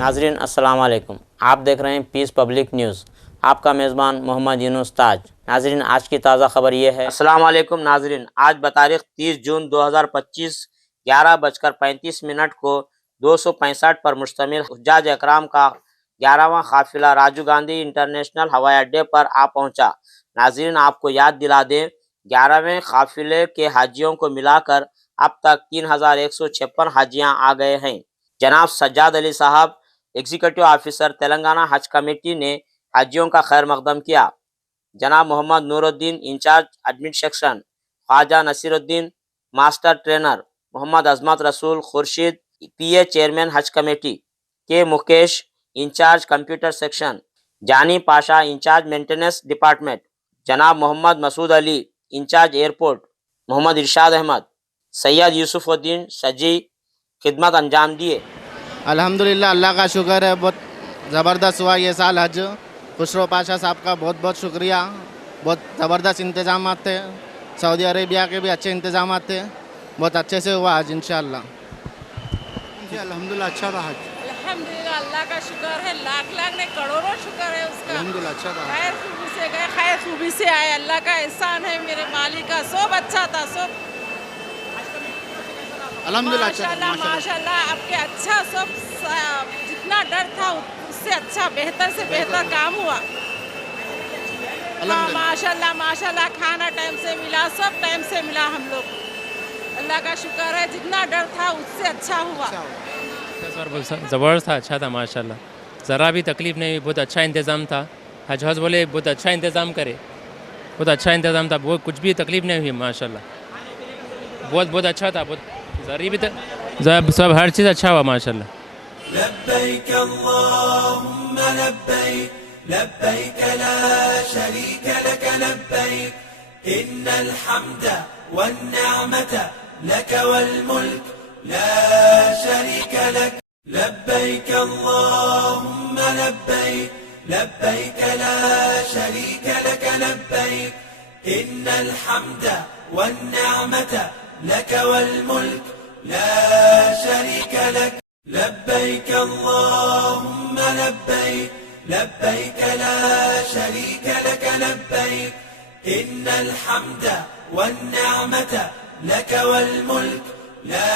नाजरीन अस्सलाम वालेकुम। आप देख रहे हैं पीस पब्लिक न्यूज़। आपका मेज़बान मोहम्मद यूनुस ताज। नाजरीन आज की ताज़ा खबर ये है। अस्सलाम वालेकुम नाजरीन, आज बतारीख 30 जून 2025 11:35 को 265 पर मुश्तमिल हुज्जाज अकराम का 11वां काफिला राजीव गांधी इंटरनेशनल हवाई अड्डे पर आ पहुंचा। नाजरीन आपको याद दिला दें, 11वें काफिले के हाजियों को मिलाकर अब तक 3156 हाजियां आ गए हैं। जनाब सज्जाद अली साहब, एग्जीक्यूटिव ऑफिसर तेलंगाना हज कमेटी ने हाजियों का खैर मकदम किया। जनाब Mohammad Nooruddin, incharge administration, Khwaja Naseeruddin, master trainer Mohammad Azmat Rasool Khurshid, PA chairman Haj committee के मुकेश, इंचार्ज कंप्यूटर सेक्शन, जानी पाशा, इंचार्ज मेंटेनेंस डिपार्टमेंट, जनाब मोहम्मद मसूद अली, इंचार्ज एयरपोर्ट, मोहम्मद इरशाद अहमद, सैयद यूसुफुद्दीन सजी खिदमत अंजाम दिए। अल्हम्दुलिल्लाह, अल्लाह का शुक्र है, बहुत ज़बरदस्त हुआ ये साल हज। खुसरो पाशा साहब का बहुत बहुत शुक्रिया। बहुत ज़बरदस्त इंतजाम थे, सऊदी अरेबिया के भी अच्छे इंतजाम थे, बहुत अच्छे से हुआ हज इंशाअल्लाह। अल्हम्दुलिल्लाह अच्छा रहा हज। अल्हम्दुलिल्लाह, अल्लाह का शुक्र है, लाख लाख ने करोड़ों शुक्र है उसका। अल्हम्दुलिल्लाह अच्छा रहा। खैर खूबी से गए, खैर खूबी से आए, अल्लाह का एहसान है मेरे मालिक का। सब अच्छा था, सब अल्हम्दुलिल्लाह अच्छा रहा, माशाल्लाह माशाल्लाह। आपके अच्छा सब जितना डर था उससे अच्छा, बेहतर से बेहतर काम हुआ। हाँ माशाल्लाह माशाल्लाह, खाना टाइम से मिला, सब टाइम से मिला हम लोग। अल्लाह का शुक्र है, जितना डर था उससे अच्छा हुआ। ज़बरदस्त था, अच्छा था माशाल्लाह। ज़रा भी तकलीफ़ नहीं हुई, बहुत अच्छा इंतज़ाम था। हज बोले बहुत अच्छा इंतज़ाम करे, बहुत अच्छा इंतज़ाम था, बहुत कुछ भी तकलीफ़ नहीं हुई माशाल्लाह। बहुत बहुत अच्छा था, बहुत ज़री भी सब हर चीज़ अच्छा हुआ माशाल्लाह। लब्बैक अल्लाहुम्मा लब्बैक, लब्बैक ला शरीक लक लब्बैक, इन्नल हम्द वन निअमत लक वल मुल्क ला शरीक लक। लब्बैक अल्लाहुम्मा लब्बैक, लब्बैक ला शरीक लक लब्बैक, इन्नल हम्द वन निअमत लक वल मुल्क ला शरीक लक। लब्बैक अल्लाहुम्मा लब्बैक, लब्बैक ला शरीक लक लब्बैक, इन्नल हम्द वन निअमत लक वल मुल्क ला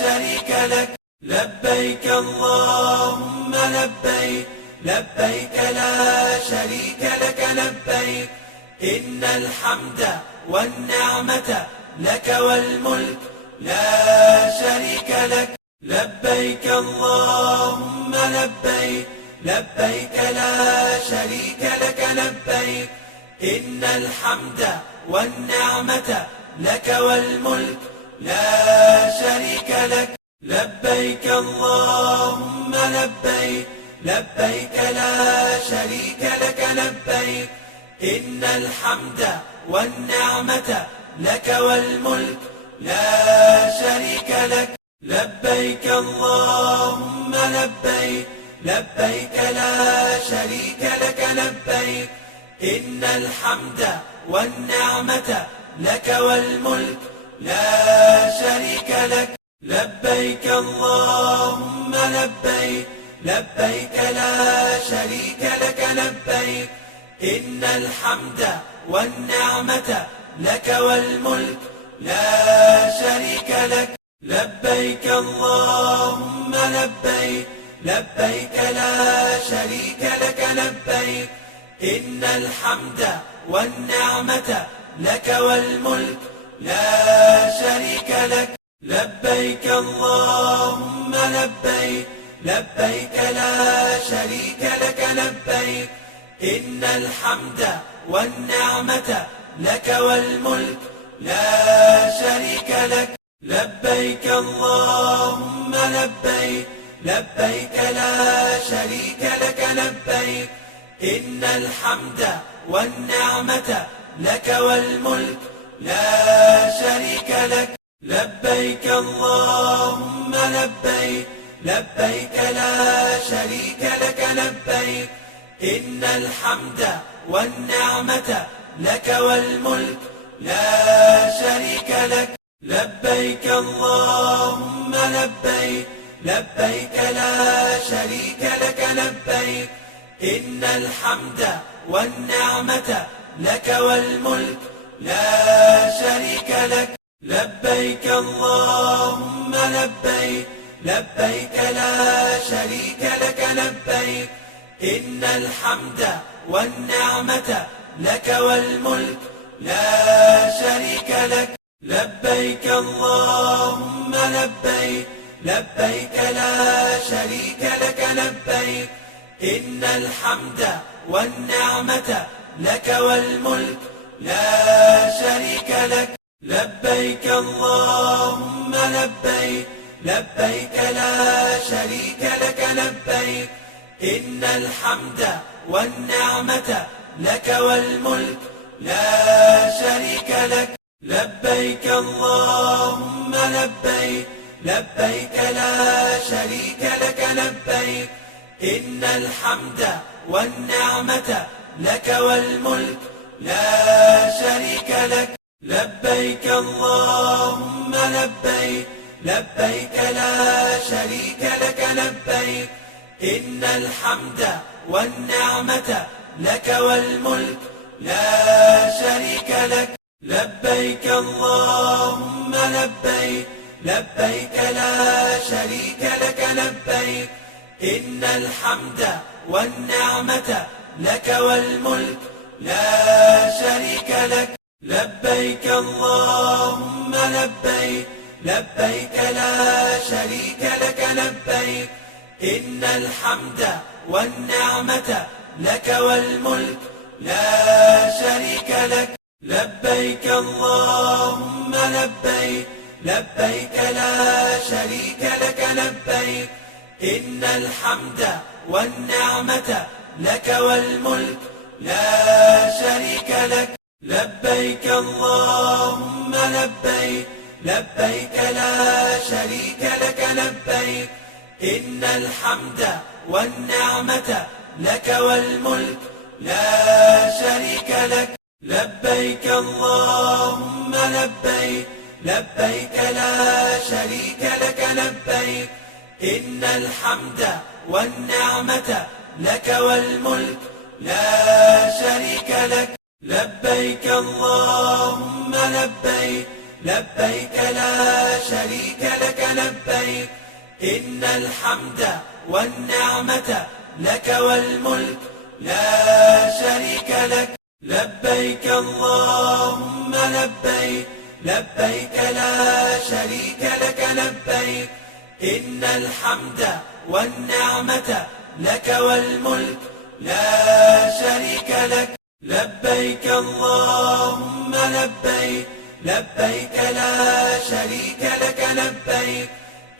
शरीक लक। लब्बैक अल्लाहुम्मा लब्बैक, लब्बैक ला शरीक लक लब्बैक, इन्नल हम्द वन निअमत लक वल मुल्क ला शरीक लक। लब्बैक अल्लाहुम्मा लब्बैक, लब्बैक ला शरीक लक लब्बैक, इन्नल हम्द वन निअमत लक वल मुल्क ला शरीक लक। लब्बैक अल्लाहुम्मा लब्बैक, लब्बैक ला शरीक लक लब्बैक, इन्नल हम्द वन निअमत लक वल मुल्क ला शरीक लक। लब्बैक अल्लाहुम्मा लब्बैक, लब्बैक ला शरीक लक लब्बैक, इन्नल हम्द वन निअमत लक वल मुल्क ला शरीक लक। लब्बैक अल्लाहुम्मा लब्बैक, लब्बैक ला शरीक लक लब्बैक, इन्नल हम्द वन निअमत लक वल मुल्क ला शरीक लक। लब्बैक अल्लाहुम्मा लब्बैक, लब्बैक ला शरीक लक लब्बैक, इन्नल हम्द वन निअमत लक वल मुल्क ला शरीक लक। लब्बैक अल्लाहुम्मा लब्बैक, लब्बैक ला शरीक लक लब्बैक, इन्नल हम्द वन निअमत लक वल मुल्क ला शरीक लक। लब्बैक अल्लाहुम्मा लब्बैक, लब्बैक ला शरीक लक लब्बैक, इन्नल हम्द वन निअमत लक वल मुल्क ला शरीक लक। लब्बैक अल्लाहुम्मा लब्बैक, लब्बैक ला शरीक लक लब्बैक, इन्नल हम्द वन निअमत लक वल मुल्क ला शरीक लक। لبيك اللهم لبيك لبيك لا شريك لك لبيك إن الحمد والنعمة لك والملك لا شريك لك لبيك اللهم لبيك لبيك لا شريك لك لبيك إن الحمد والنعمة لك والملك لا شريك لك لبيك اللهم لبيك لبيك لا شريك لك لبيك إن الحمد والنعمة لك والملك لا شريك لك لبيك اللهم لبيك لبيك لا شريك لك لبيك إن الحمد والنعمة لك والملك لا شريك لك لبيك اللهم لبيك لبيك لا شريك لك لبيك إن الحمد والنعمة لك والملك لا شريك لك لبيك اللهم لبيك لبيك لا شريك لك لبيك إن الحمد والنعمة لك والملك لا شريك لك لبيك اللهم لبيك لبيك لا شريك لك لبيك إن الحمد والنعمة لك والملك لا شريك لك لبيك اللهم لبيك لبيك لا شريك لك لبيك إن الحمد والنعمة لك والملك لا شريك لك لبيك اللهم لبيك لبيك لا شريك لك لبيك إن الحمد والنعمة لك والملك لا شريك لك لبيك اللهم لبيك لبيك لا شريك لك لبيك إن الحمد والنعمة لك والملك لا شريك لك لبيك اللهم لبيك لبيك لا شريك لك لبيك إن الحمد والنعمة لك والملك لا شريك لك لبيك اللهم لبيك لبيك لا شريك لك لبيك إن الحمد والنعمة لك والملك لا شريك لك لبيك اللهم لبيك لبيك لا شريك لك لبيك إن الحمد والنعمة لك والملك لا شريك لك لبيك اللهم لبيك لبيك لا شريك لك لبيك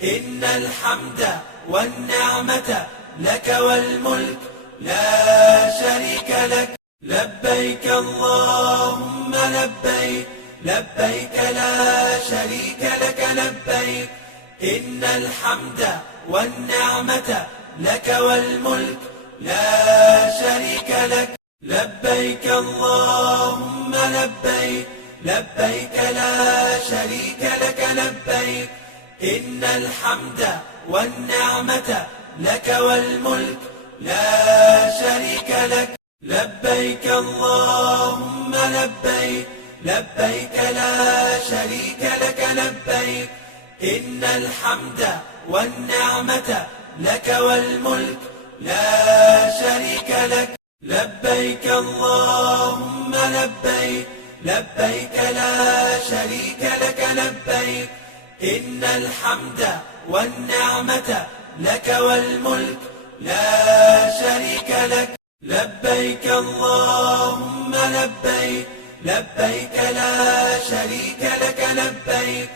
إن الحمد والنعمة لك والملك لا شريك لك لبيك اللهم لبيك لبيك لا شريك لك لبيك إن الحمد والنعمة لك والملك لا شريك لك لبيك اللهم لبيك لبيك لا شريك لك لبيك إن الحمد والنعمة لك والملك لا شريك لك لبيك اللهم لبيك لبيك لا شريك لك لبيك إن الحمد والنعمة لك والملك لا شريك لك لبيك اللهم لبيك لبيك لا شريك لك لبيك إن الحمد والنعمة لك والملك لا شريك لك لبيك اللهم لبيك لبيك لا شريك لك لبيك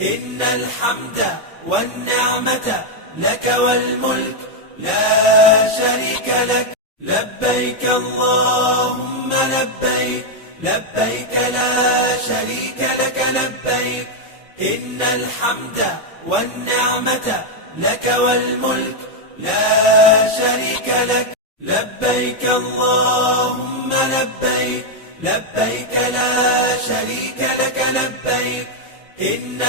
إن الحمد والنعمة لك والملك لا شريك لك لبيك اللهم لبيك لبيك لا شريك لك لبيك إن الحمد والنعمة لك والملك لا شريك لك لبيك اللهم لبيك لبيك لا شريك لك لبيك إن